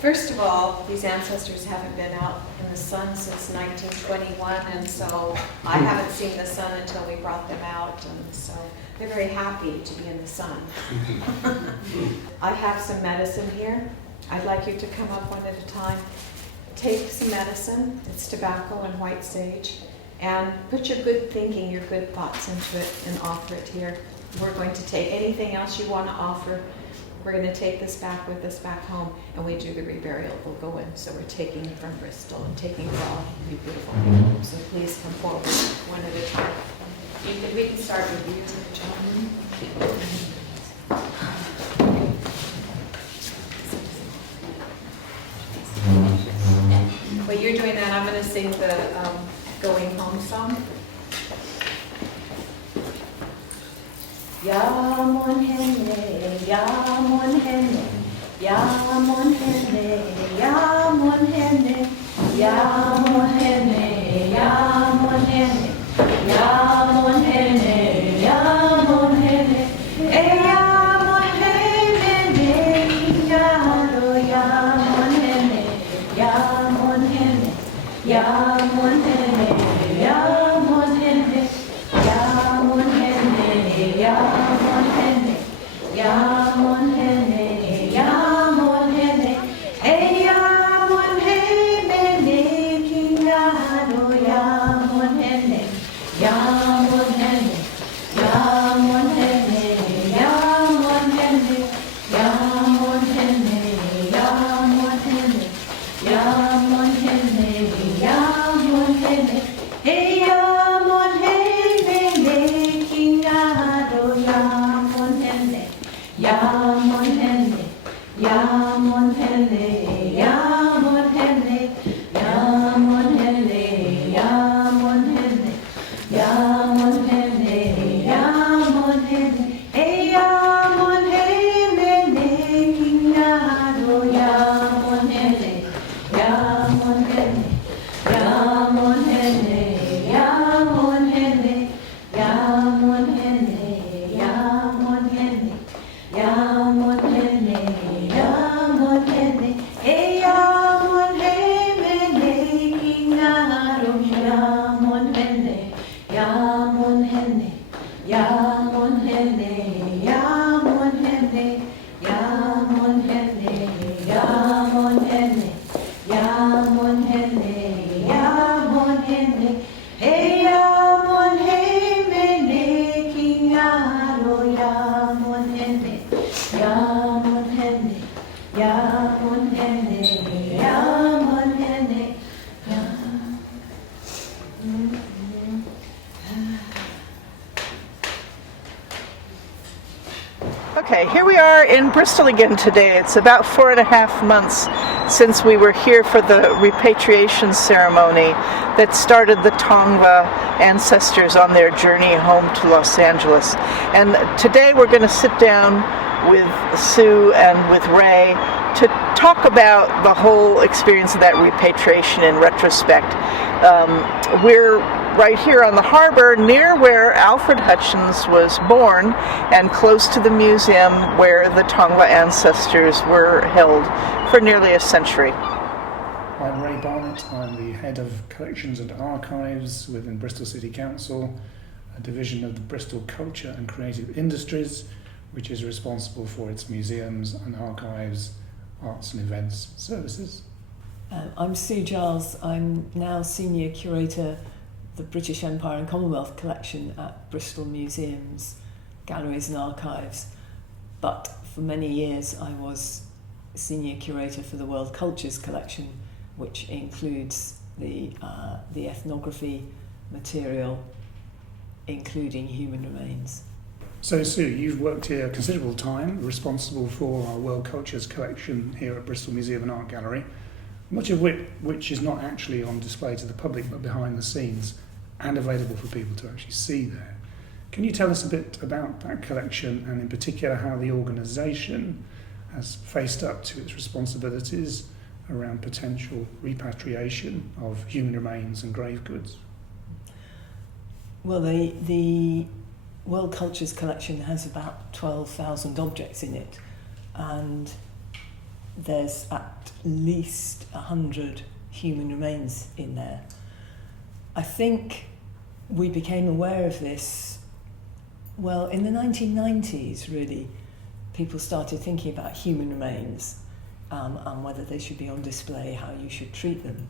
First of all, these ancestors haven't been out in the sun since 1921, and so I haven't seen the sun until we brought them out, and so they're very happy to be in the sun. I have some medicine here. I'd like you to come up one at a time. Take some medicine. It's tobacco and white sage, and put your good thinking, your good thoughts into it, and offer it here. We're going to take anything else you want to offer. We're going to take this back with us back home, and we do the reburial. We'll go in. So we're taking from Bristol and taking for all of you beautiful people. So please come forward one at a time. We can start with you, John. While you're doing that, I'm going to sing the Going Home song. Ya mon hene, ya mon hene, ya mon hene, ya mon hene, ya mon hene, ya mon hene, ya mon hene, ya mon hene, ya mon hene, ya lo ya mon hene, ya mon hene, ya mon hene, ya mon hene, ya mon hene, ya mon hene, ya mon hene, ya mon hene, ya mon hene, kingado, ya mon hene, ya mon hene, ya mon hene, ya mon hene, ya mon hene, ya mon hene, ya mon hene, ya mon hene, ya mon hene, kingado, ya mon hene, ya mon hene, ya mon hene, ya mon hene, ya mon hene, ya mon hene, ya mon hene, ya mon hene, ya mon hene, kingado, ya mon hene, ya mon hene, ya mon hene, ya mon hene, ya mon hene, ya mon hene, ya mon hene, ya mon hene, ya mon hene, kingado, ya mon hene, ya mon hene, ya mon hene, ya mon hene, ya mon hene, ya mon hene, ya mon hene, ya mon hene, ya mon hene, kingado, ya mon hene, ya mon hene, ya mon hene, ya mon hene, Okay, here we are in Bristol again today. It's about 4.5 months since we were here for the repatriation ceremony that started the Tongva ancestors on their journey home to Los Angeles. And today we're going to sit down with Sue and with Ray to talk about the whole experience of that repatriation in retrospect. We're right here on the harbor near where Alfred Hutchins was born and close to the museum where the Tongva ancestors were held for nearly a century. I'm Ray Barnett. I'm the head of collections and archives within Bristol City Council, a division of the Bristol Culture and Creative Industries, which is responsible for its museums and archives, arts and events services. I'm Sue Giles. I'm now Senior Curator the British Empire and Commonwealth collection at Bristol Museums, Galleries and Archives. But for many years I was Senior Curator for the World Cultures collection, which includes the ethnography material, including human remains. So Sue, you've worked here a considerable time, responsible for our World Cultures collection here at Bristol Museum and Art Gallery, much of which is not actually on display to the public but behind the scenes and available for people to actually see there. Can you tell us a bit about that collection and in particular how the organisation has faced up to its responsibilities around potential repatriation of human remains and grave goods? Well, the World Cultures collection has about 12,000 objects in it, and there's at least 100 human remains in there. I think we became aware of this, well, in the 1990s, really. People started thinking about human remains and whether they should be on display, how you should treat them.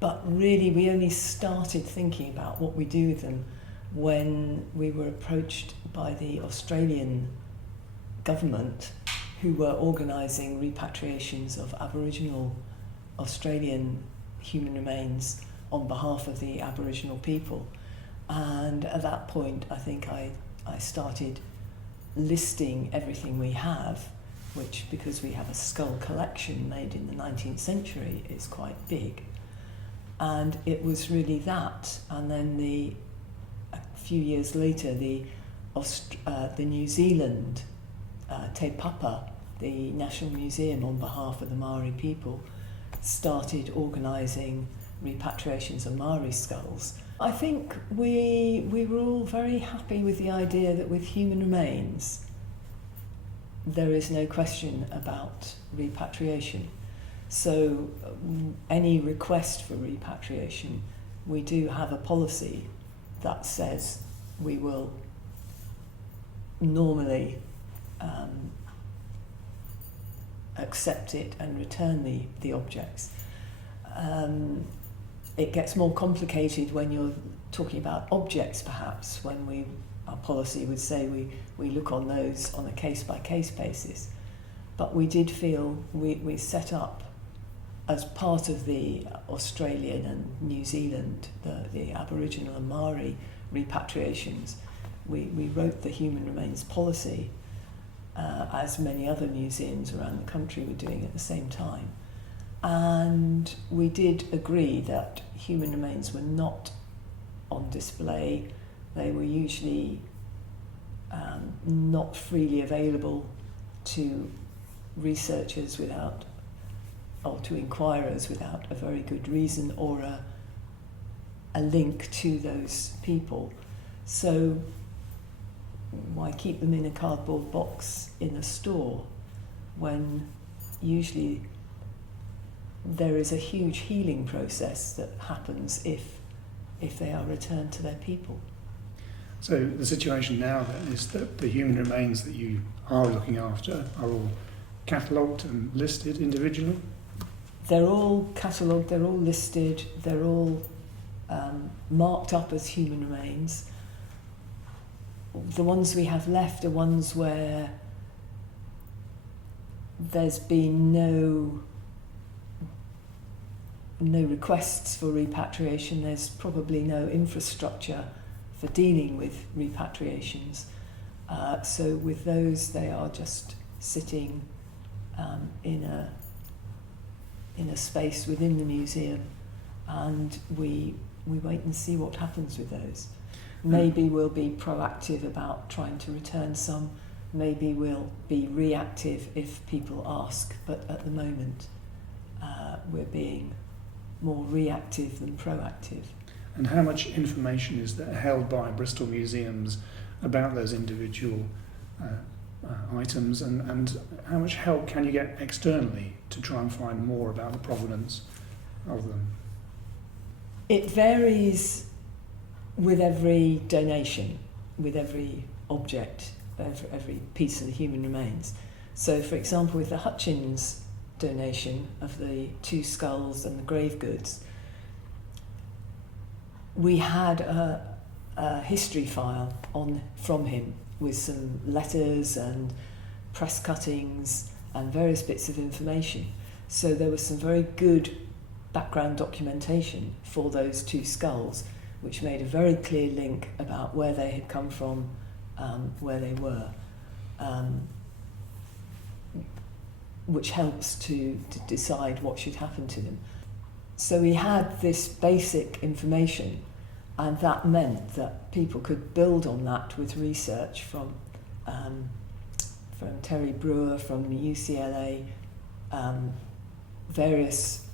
But really, we only started thinking about what we do with them when we were approached by the Australian government, who were organising repatriations of Aboriginal Australian human remains on behalf of the Aboriginal people. And at that point, I think I started listing everything we have, which, because we have a skull collection made in the 19th century, is quite big. And it was really that. And then a few years later, the New Zealand Te Papa, the National Museum on behalf of the Maori people, started organising repatriations of Maori skulls. I think we were all very happy with the idea that with human remains, there is no question about repatriation. So any request for repatriation, we do have a policy that says we will normally accept it and return the objects. It gets more complicated when you're talking about objects, perhaps, when our policy would say we look on those on a case-by-case basis. But we did feel we set up, as part of the Australian and New Zealand, the Aboriginal and Maori repatriations, we wrote the human remains policy, as many other museums around the country were doing at the same time. And we did agree that human remains were not on display. They were usually not freely available to researchers or to inquirers without a very good reason or a link to those people. So why keep them in a cardboard box in a store when usually there is a huge healing process that happens if they are returned to their people? So the situation now then is that the human remains that you are looking after are all catalogued and listed individually? They're all catalogued, they're all listed, they're all marked up as human remains. The ones we have left are ones where there's been no requests for repatriation. There's probably no infrastructure for dealing with repatriations. So with those, they are just sitting in a space within the museum, and we wait and see what happens with those. Maybe we'll be proactive about trying to return some. Maybe we'll be reactive if people ask. But at the moment, we're being more reactive than proactive. And how much information is there held by Bristol museums about those individual items, and how much help can you get externally to try and find more about the provenance of them? It varies with every donation, with every object, every piece of the human remains. So, for example, with the Hutchins donation of the 2 skulls and the grave goods, we had a history file from him with some letters and press cuttings and various bits of information. So there was some very good background documentation for those 2 skulls, which made a very clear link about where they had come from, where they were, which helps to decide what should happen to them. So we had this basic information, and that meant that people could build on that with research from Terry Brewer, from the UCLA, various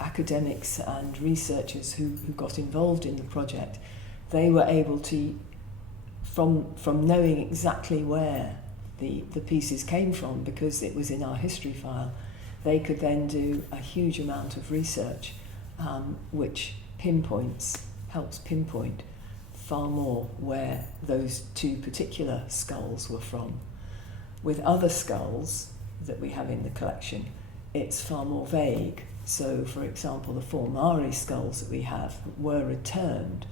academics and researchers who got involved in the project. They were able to, from knowing exactly where the pieces came from, because it was in our history file, they could then do a huge amount of research which helps pinpoint far more where those two particular skulls were from. With other skulls that we have in the collection, it's far more vague. So, for example, the 4 Maori skulls that we have were returned.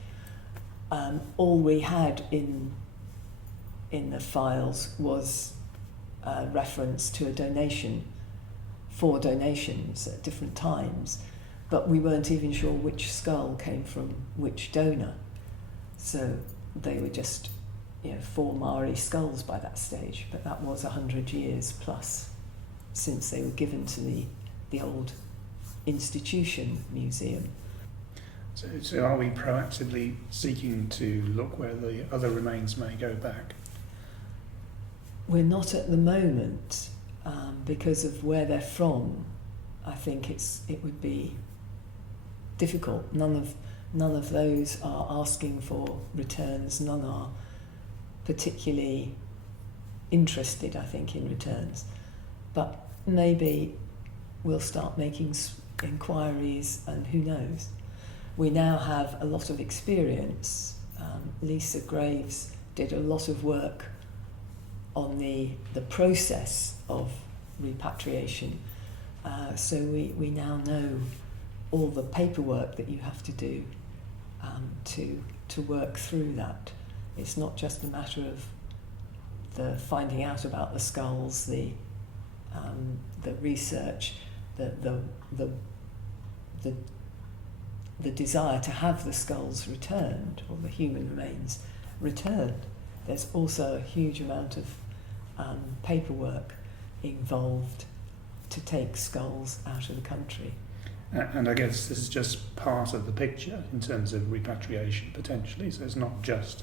All we had in the files was a reference to a donation, 4 donations at different times, but we weren't even sure which skull came from which donor. So they were just 4 Maori skulls by that stage, but that was 100 years plus since they were given to the old institution museum. So are we proactively seeking to look where the other remains may go back? We're not at the moment, because of where they're from. I think it would be difficult. None of those are asking for returns. None are particularly interested, I think, in returns. But maybe we'll start making inquiries, and who knows. We now have a lot of experience. Lisa Graves did a lot of work on the process of repatriation. So we now know all the paperwork that you have to do to work through that. It's not just a matter of the finding out about the skulls, the research, the desire to have the skulls returned, or the human remains returned. There's also a huge amount of paperwork involved to take skulls out of the country. And I guess this is just part of the picture in terms of repatriation potentially, so it's not just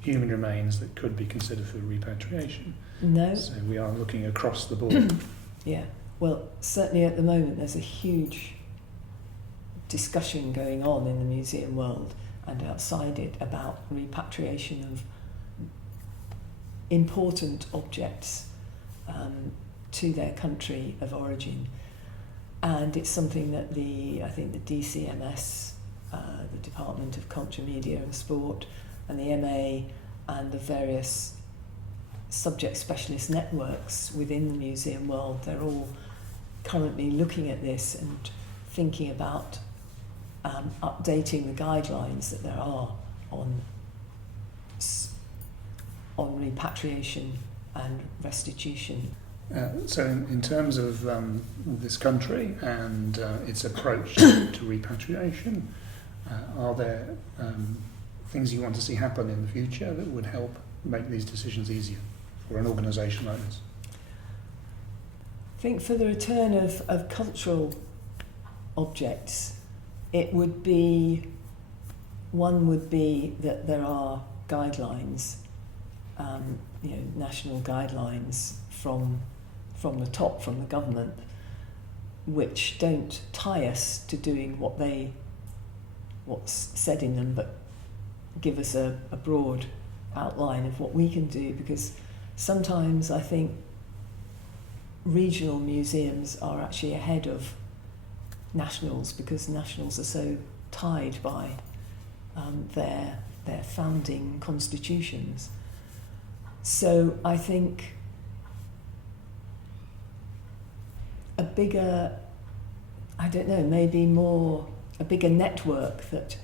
human remains that could be considered for repatriation. No. So we are looking across the board. Yeah, well, certainly at the moment there's a huge discussion going on in the museum world and outside it about repatriation of important objects to their country of origin. And it's something that I think the DCMS, the Department of Culture, Media and Sport, and the MA and the various subject specialist networks within the museum world, they're all currently looking at this and thinking about updating the guidelines that there are on repatriation and restitution. So in terms of this country and its approach to repatriation, are there things you want to see happen in the future that would help make these decisions easier for an organisation like this? I think for the return of cultural objects, one would be that there are guidelines, national guidelines from the top, from the government, which don't tie us to doing what's said in them, but give us a broad outline of what we can do, because sometimes I think regional museums are actually ahead of nationals, because nationals are so tied by their founding constitutions. So I think a bigger, a bigger network that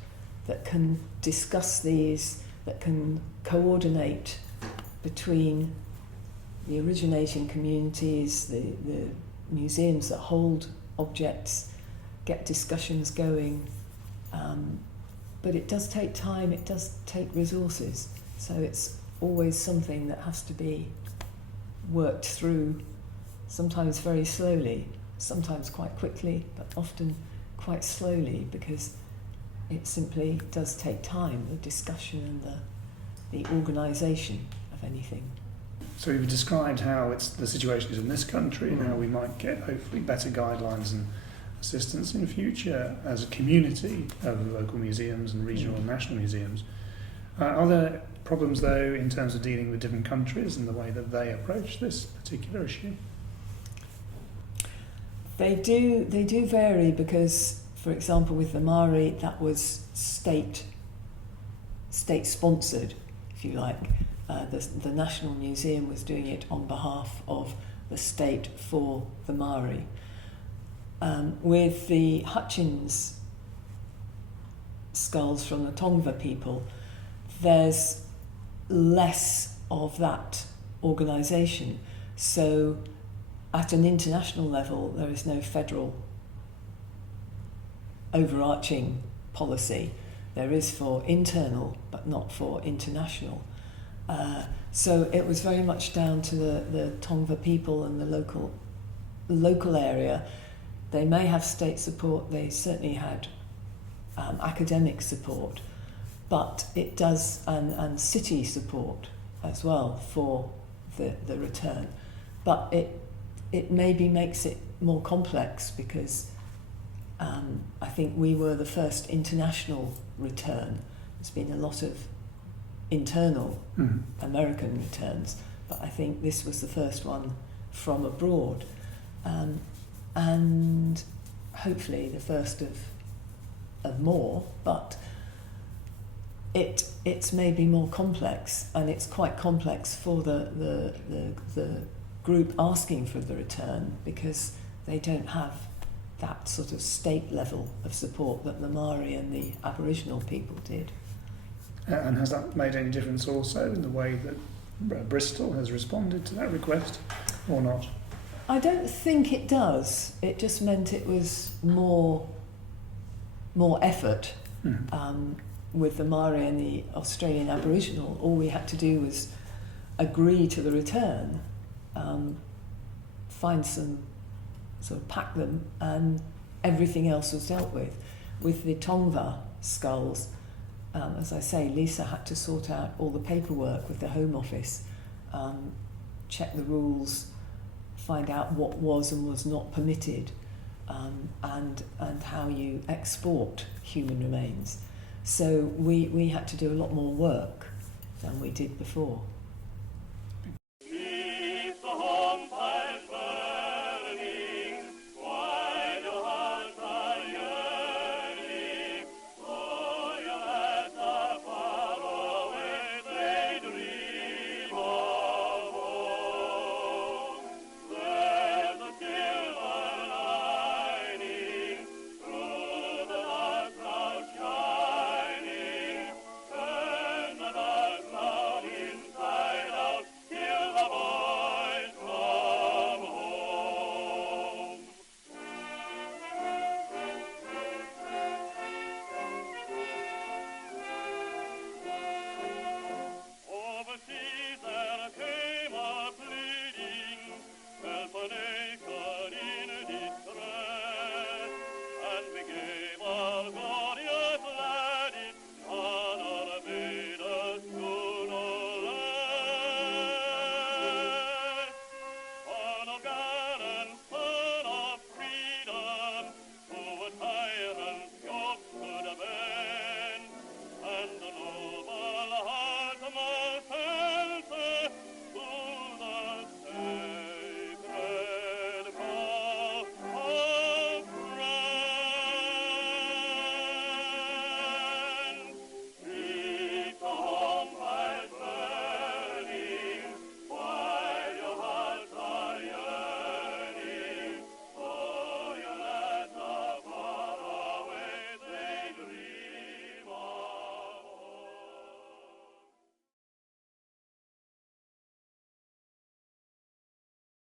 can discuss these, that can coordinate between the originating communities, the museums that hold objects, get discussions going. But it does take time, it does take resources. So it's always something that has to be worked through, sometimes very slowly, sometimes quite quickly, but often quite slowly, because it simply does take time, the discussion and the organisation of anything. So you've described how the situation is in this country and how we might get hopefully better guidelines and assistance in future as a community of local museums and regional and national museums. Are there problems, though, in terms of dealing with different countries and the way that they approach this particular issue? They do vary because, for example, with the Maori, that was state sponsored, if you like. The National Museum was doing it on behalf of the state for the Maori. With the Hutchins skulls from the Tongva people, there's less of that organisation. So at an international level, there is no federal overarching policy. There is for internal, but not for international. So it was very much down to the Tongva people and the local area. They may have state support, they certainly had academic support, but it does, and city support as well for the return. But it maybe makes it more complex because I think we were the first international return. There's been a lot of internal American returns, but I think this was the first one from abroad, and hopefully the first of more, but it's maybe more complex, and it's quite complex for the group asking for the return because they don't have that sort of state level of support that the Maori and the Aboriginal people did. And has that made any difference also in the way that Bristol has responded to that request, or not? I don't think it does. It just meant it was more effort. With the Maori and the Australian Aboriginal. All we had to do was agree to the return, find some, sort of pack them, and everything else was dealt with. With the Tongva skulls, as I say, Lisa had to sort out all the paperwork with the Home Office, check the rules, find out what was and was not permitted, and how you export human remains. So we had to do a lot more work than we did before.